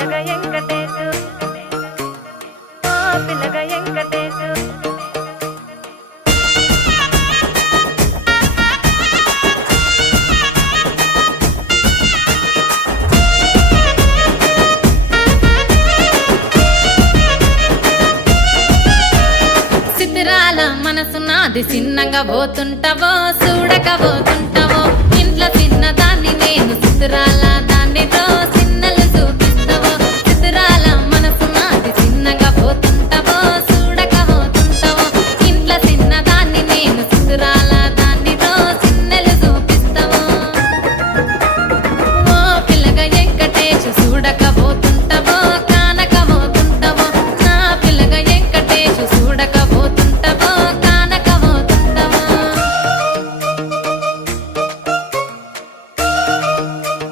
పిల్లగ వెంకటేశు ఓ పిల్లగ వెంకటేశు సిద్ధిరాల మనసు నాది చిన్నగా పోతుంటావో చూడక పోతుంటావో ఇంట్లో చిన్నదాన్ని నేను